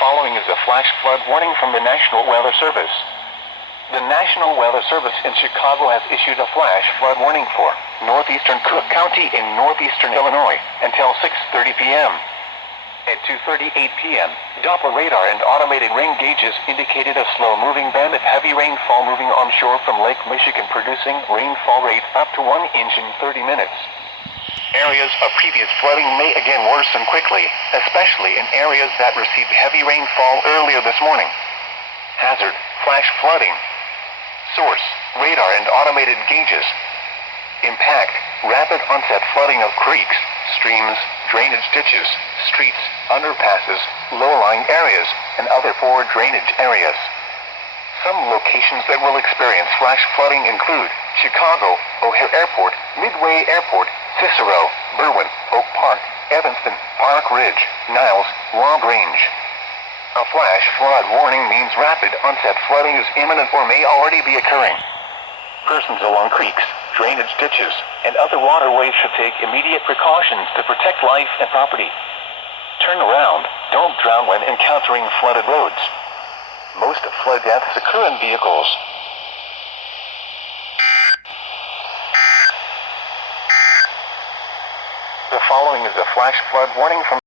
following is a flash flood warning from the National Weather Service. The National Weather Service in Chicago has issued a flash flood warning for northeastern Cook County in northeastern Illinois until 6:30 p.m. At 2:38 p.m., doppler radar and automated rain gauges indicated a slow-moving band of heavy rainfall moving onshore from Lake Michigan, producing rainfall rates up to 1 inch in 30 minutes. Areas of previous flooding may again worsen quickly, especially in areas that received heavy rainfall earlier this morning. Hazard: flash flooding. Source: radar and automated gauges. Impact: rapid onset flooding of creeks, streams, drainage ditches, streets, underpasses, low-lying areas, and other poor drainage areas. Some locations that will experience flash flooding include Chicago, O'Hare Airport, Midway Airport, Cicero, Berwyn, Oak Park, Evanston, Park Ridge, Niles, LaGrange. A flash flood warning means rapid onset flooding is imminent or may already be occurring. Persons along creeks, drainage ditches, and other waterways should take immediate precautions to protect life and property. Turn around, don't drown when encountering flooded roads. Most flood deaths occur in vehicles. The following is a flash flood warning from